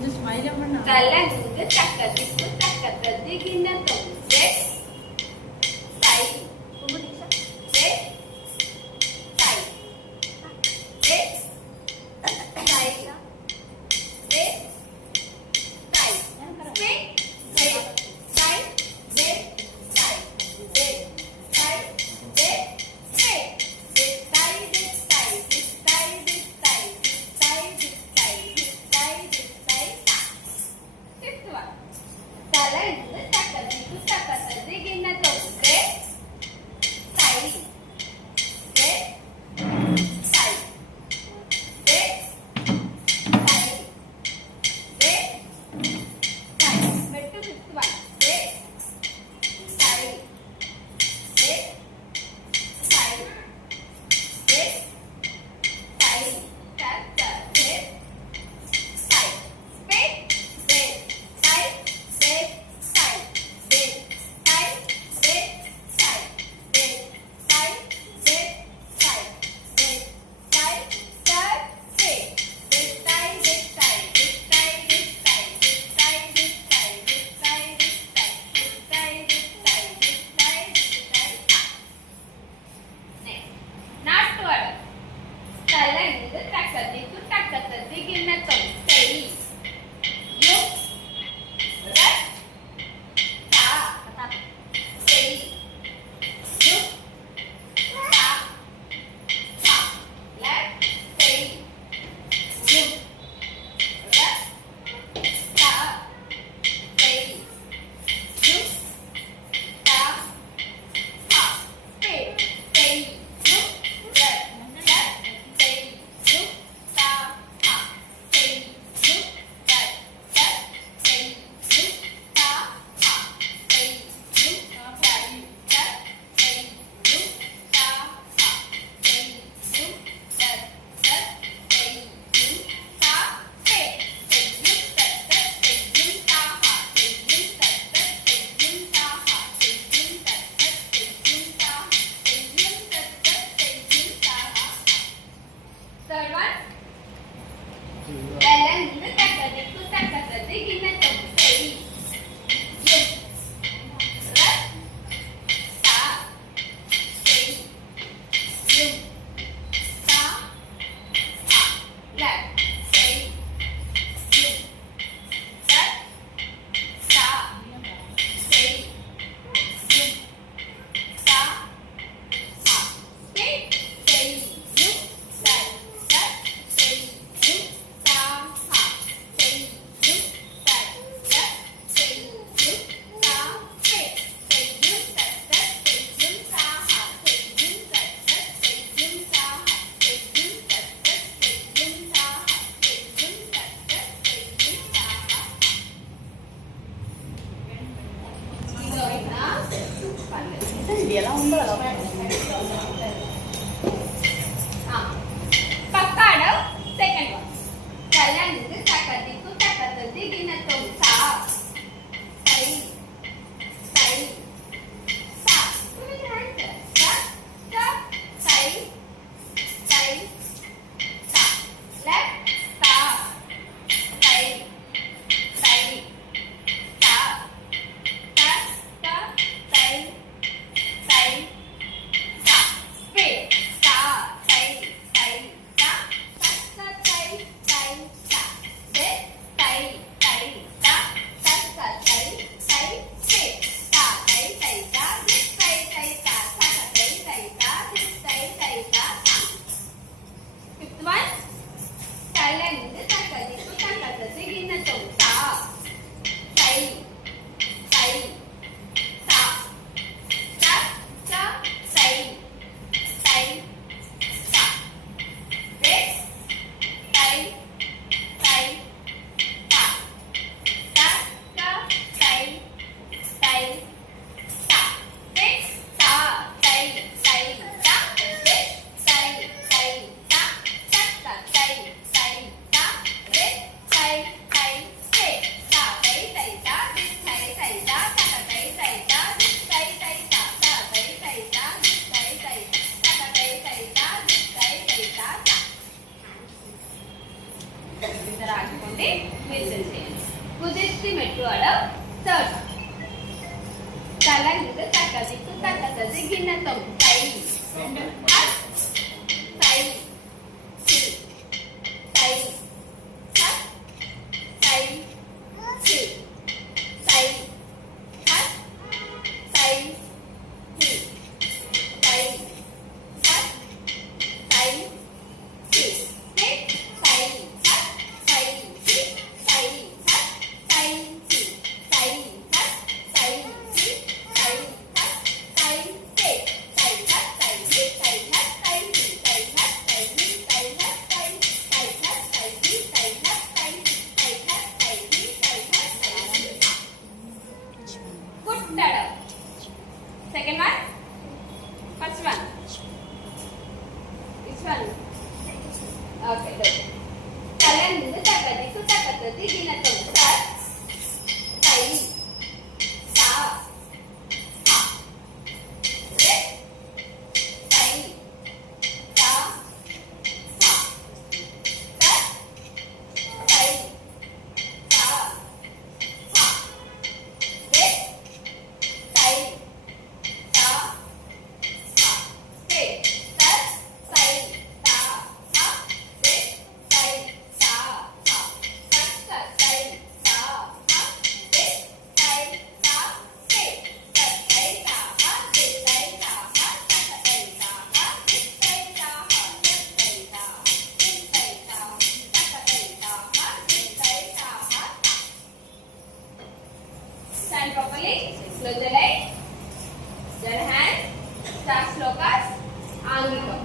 తల ముందు చక్క దిక్కు చక్క దిగిన తొమ్మిది జెట్ సై జెట్ సై జెట్ సై జెట్ సై స్పీడ్ జెట్ సై జెట్ సై జెట్ సై జెట్ స్పీడ్ జెట్ సై జెట్ సై జెట్ సై జెట్ సై జెట్ సై జెట్ సై జెట్ సై జెట్ సై ఫిఫ్త్ వన్ తల ముందు చక్క దిక్కు చక్క నెక్ అడవ్ థర్డ్ తలంగితే తక్క దిక్కు తక్క దిగిన తొమ్ సై హస్ సై సి సై హస్ సై సి సై హస్ సై సి సై హస్ సై సి నెక్ సై హస్ సై సి సై హస్ సై సి సై హస్ సై సి సై హస్ సై సి సై హస్ సై సి సై హస్ సై సి సై హస్ సై సి సై హస్ సై సై హస్ సై సి సై హస్ సై సై హస్ సై సి సై హస్ సై సి కుట్టడం second one first one which one okay good తలంగితే తక్క దిక్కు తక్క దిగిన తొమ్ సై సై సా హా రే సై సా హా సా సై సా హా రే సై సా హా రే సా సై సా హా రే సై సా హా సక్క సై సా హా రే సై సా రే సై సా హా రే సై సా హా సక్క సై సా హా రే సై సా హా రే సై సా రే సై సా సక్క సై సా హా రే సై సా హా stand properly close the light your hand start slokas angikam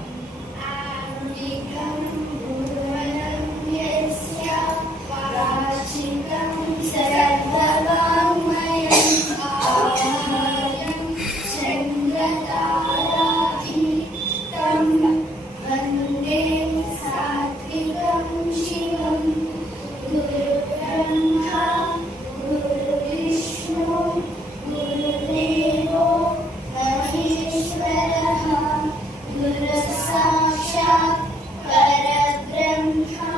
आंगिकं गुरुवनं यस्य वाचिकं सर्ववाङ्मयम् आहारं चन्द्रताराधितं वन्दे सात्विकं शिवं गुरुब्रह्मा गुरुविष्णु गुरुदेवो महेश्वरः गुरुसाक्षात् परब्रह्मा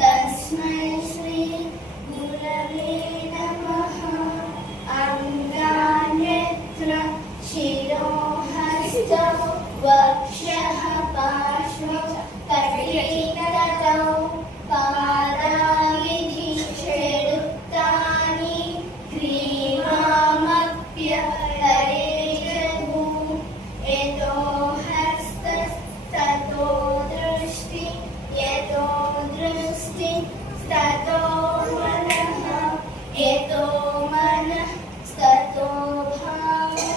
तस्मै श्री गुरवे नमः अङ्गान्यत्र शिरोहस्तौ वक्षः पार्श्वौ कटितटौ पादाविधि षडुक्तानि क्रीमामप्यपरे जगु यतो हस्तस्ततो दृष्टि यतो दृष्टि ततो मनः यतो मनः ततो भावः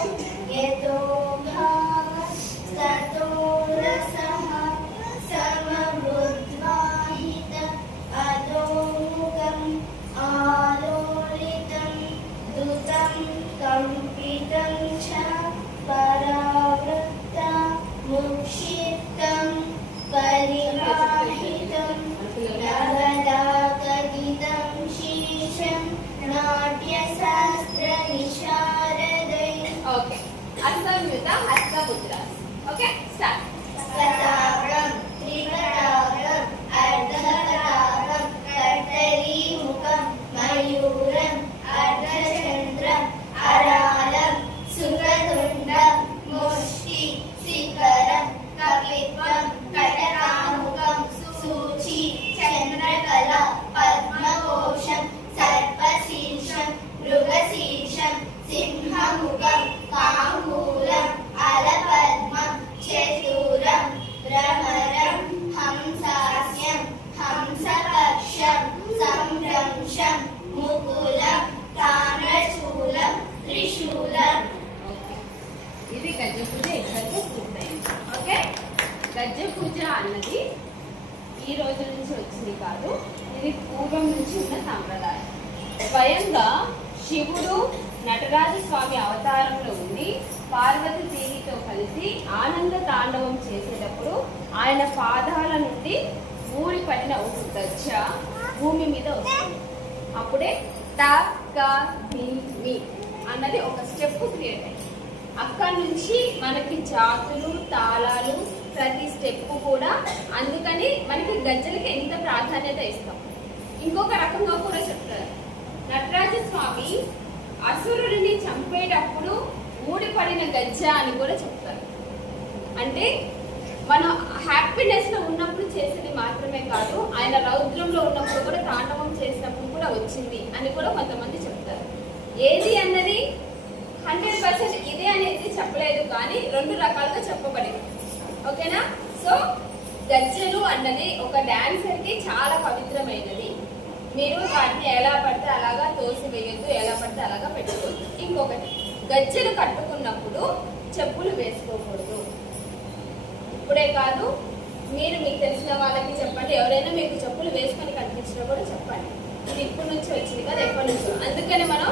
यतो भावः ततो रसः समबुद्ध्वाहितं अधोमुखम् आलोलितं दुतं कम्पितं च परावृत्ता मुक्षिप्तं परिवाहितं नवदाकदितं शीर्षं नाट्यशास्त्रविशारदै okay assamyuta hasta mudras okay start कटारं त्रिकटारं अर्धकटारं कर्तरीमुखं मयूरं अर्धचन्द्रं अरालं सुखतुण्डं मुष्टि शिखरं कपित्वं कटकामुकं सूची चन्द्रकला पद्मकोशं सर्पशीर्षं मृगशीर्षं सिंहमुखं काङ्गूलम् अलपद्मं चतुरं भ्रमरं हंसास्यं हंसपक्षं संभ्रंशं मुकुलं ताम्रशूलं त्रिशूलम् ఇది గజ్జ పూజ ఇక్కడితో పూర్తయింది ఓకే గజ్జ పూజ అన్నది ఈ రోజు నుంచి వచ్చింది కాదు ఇది పూర్వం నుంచి ఉన్న సాంప్రదాయం స్వయంగా శివుడు నటరాజ స్వామి అవతారంలో ఉండి పార్వతి దేవితో కలిసి ఆనంద తాండవం చేసేటప్పుడు ఆయన పాదాల నుండి ఊరి పడిన ఒక గజ్జ భూమి మీద వస్తుంది అప్పుడే ట క ది మి అన్నది ఒక స్టెప్ క్రియేట్ అయింది అక్కడి నుంచి మనకి జాతులు తాళాలు ప్రతి స్టెప్ కూడా అందుకని మనకి గజ్జలకి ఎంత ప్రాధాన్యత ఇస్తాం ఇంకొక రకంగా కూడా చెప్తారు నటరాజ స్వామి అసురుడిని చంపేటప్పుడు ఊడిపడిన గజ్జ అని కూడా చెప్తారు. అంటే మనం హ్యాపీనెస్ లో ఉన్నప్పుడు చేసేది మాత్రమే కాదు, ఆయన రౌద్రంలో ఉన్నప్పుడు కూడా తాండవం చేసినప్పుడు కూడా వచ్చింది అని కూడా కొంతమంది చెప్తారు. ఏది అన్నది 100% ఇదే అనేది చెప్పలేదు, కానీ 2 రకాలుగా చెప్పబడింది. ఓకేనా? సో గజ్జలు అన్నది ఒక డాన్సర్ కి చాలా పవిత్రమైనది. మీరు వాటిని ఎలా పడితే అలాగా తోసివేయొద్దు, ఎలా పడితే అలాగా పెట్టుకోవద్దు. ఇంకొకటి, గజ్జలు కట్టుకున్నప్పుడు చెప్పులు వేసుకోకూడదు. ఇప్పుడే కాదు, మీరు మీకు తెలిసిన వాళ్ళకి చెప్పండి, ఎవరైనా మీకు చెప్పులు వేసుకొని కనిపించినా కూడా చెప్పండి. ఇది ఇప్పటి నుంచి వచ్చింది కదా, ఎప్పటి నుంచో. అందుకని మనం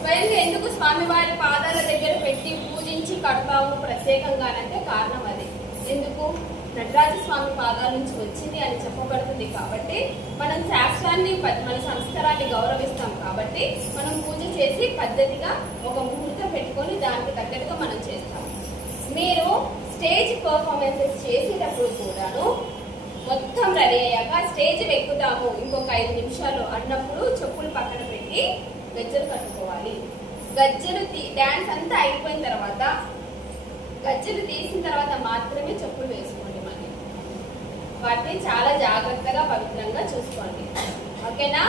స్వయంగా ఎందుకు స్వామివారి పాదాల దగ్గర పెట్టి పూజించి కడతాము ప్రత్యేకంగానంటే కారణం అది. ఎందుకు? నటరాజ స్వామి పాదాల నుంచి వచ్చింది అని చెప్పబడుతుంది కాబట్టి, మనం శాస్త్రాన్ని మన సంస్కారాన్ని గౌరవిస్తాం కాబట్టి మనం పూజ చేసి పద్ధతిగా ఒక ముహూర్తం పెట్టుకొని దానికి తగ్గట్టుగా మనం చేస్తాం. మీరు స్టేజ్ పర్ఫార్మెన్సెస్ చేసేటప్పుడు కూడాను మొత్తం రెడీ అయ్యాక స్టేజ్ ఎక్కుతాము ఇంకొక 5 నిమిషాలు అన్నప్పుడు చెప్పులు పక్కన పెట్టి గజ్జలు కట్టుకోవాలి. గజ్జలు డాన్స్ అంతా అయిపోయిన తర్వాత గజ్జలు తీసిన తర్వాత మాత్రమే చెప్పులు వేసుకోండి. మళ్ళీ వాటిని చాలా జాగ్రత్తగా పవిత్రంగా చూసుకోండి. ఓకేనా?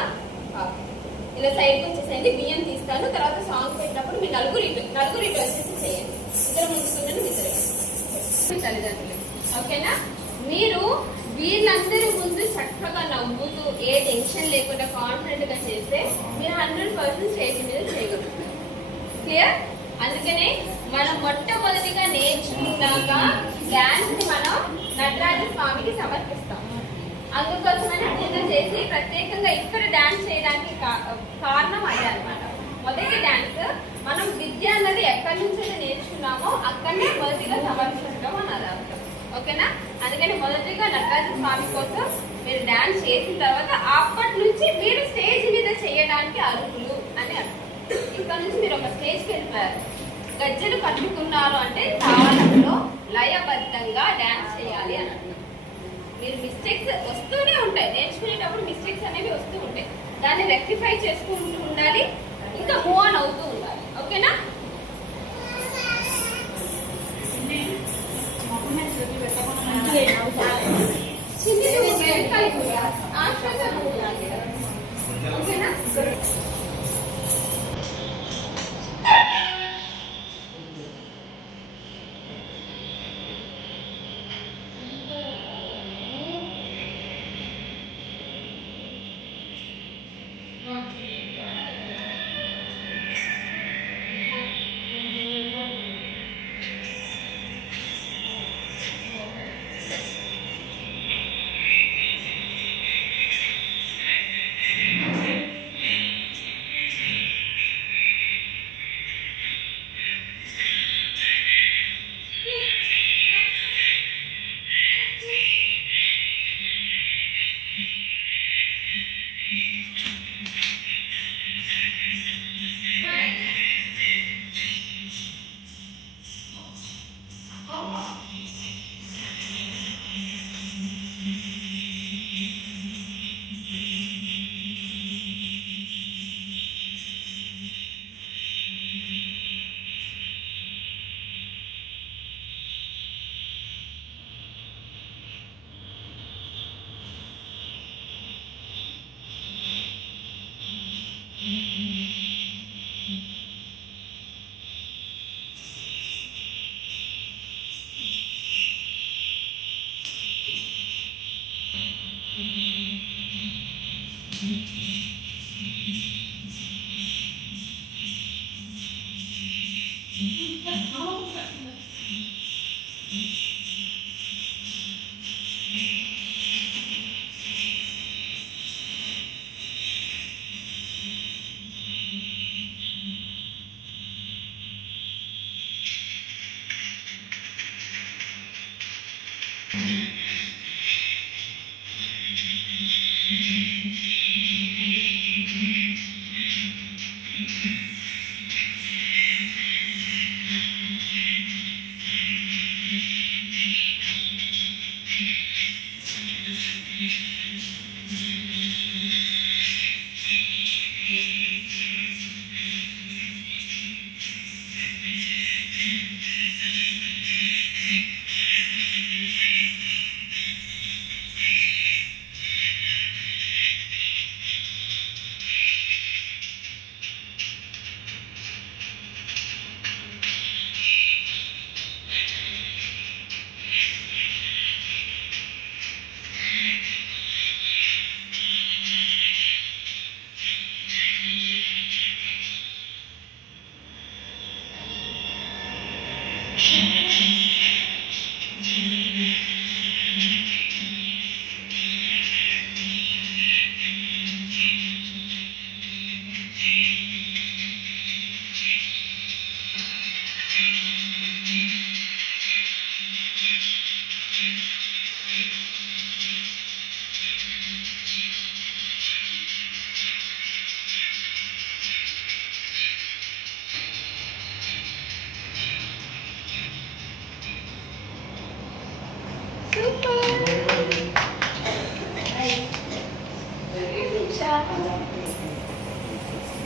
ఇలా సైడ్కి వచ్చేసేయండి. బియ్యం తీస్తాను, తర్వాత సాంగ్ పెట్టినప్పుడు మీ నలుగురు ఇటు వచ్చేసి చేయండి. ఇద్దరు ముందుకున్నాను, ఇద్దరు తల్లిదండ్రులు. ఓకేనా? మీరు వీళ్ళందరి ముందు చక్కగా నవ్వుతూ ఏ టెన్షన్ లేకుండా కాన్ఫిడెంట్ గా చేస్తే మీరు 100% స్టేజ్ మీద చేయగలుగుతారు. క్లియర్? అందుకనే మనం మొట్టమొదటిగా నేర్చుకున్నాక డాన్స్ ని మనం నటరాజ స్వామికి సమర్పిస్తాం. అందుకోసమని పూజ చేసి ప్రత్యేకంగా ఇక్కడ డాన్స్ చేయడానికి కారణం అదే అనమాట. మొదటి డాన్స్ మనం విద్య అన్నది ఎక్కడి నుంచి నేర్చుకున్నామో అక్కడనే మొదటిగా సమర్పించడం అని అర్థం. ఓకేనా? అందుకని మొదటిగా నటరాజ స్వామి కోసం మీరు డాన్స్ చేసిన తర్వాత అప్పటి నుంచి మీరు స్టేజ్ మీద చేయడానికి అర్హులు అని అర్థం. ఇక్కడ నుంచి మీరు ఒక స్టేజ్కి వెళ్ళిపోయారు. గజ్జలు కట్టుకున్నారు అంటే తాళంలో లయబద్ధంగా డాన్స్ చేయాలి అని అర్థం. మీరు మిస్టేక్స్ వస్తూనే ఉంటాయి, నేర్చుకునేటప్పుడు మిస్టేక్స్ అనేవి వస్తూ ఉంటాయి. దాన్ని రెక్టిఫై చేసుకుంటూ ఉండాలి, ఇంకా మూవ్ ఆన్ అవుతూ ఉండాలి. ఓకేనా? ఓకేనా?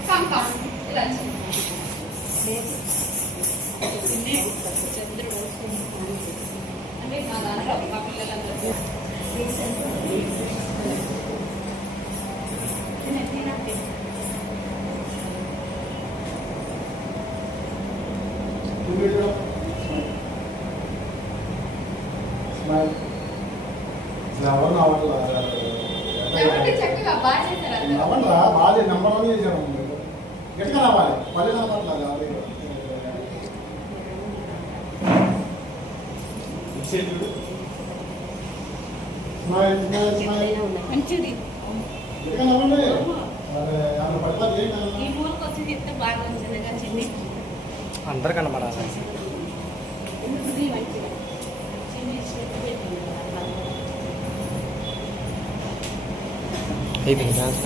కమ్ కమ్ ఇలా చంద్రుడు అంటే మా దాంట్లో మా పిల్లలందరూ కాబట్టి చక్కగా బాగా చేశారు అందరూ. నవ్వండిరా బాగా నెంబర్ వన్ చేశాను ఎట్లా రావాలి మళ్ళీ నవ్వట్లేదు స్మైల్ స్మైల్ స్మైల్ మంచిది ఎట్లా నవ్వండి అలా పడతారు ఈ మూలకు వచ్చి చెప్తే బాగా మంచిది చిన్ని అందరు కనబడాలి ఇది మంచిది చిన్ని చేతి పెట్టింది అయిపోయింది డాన్స్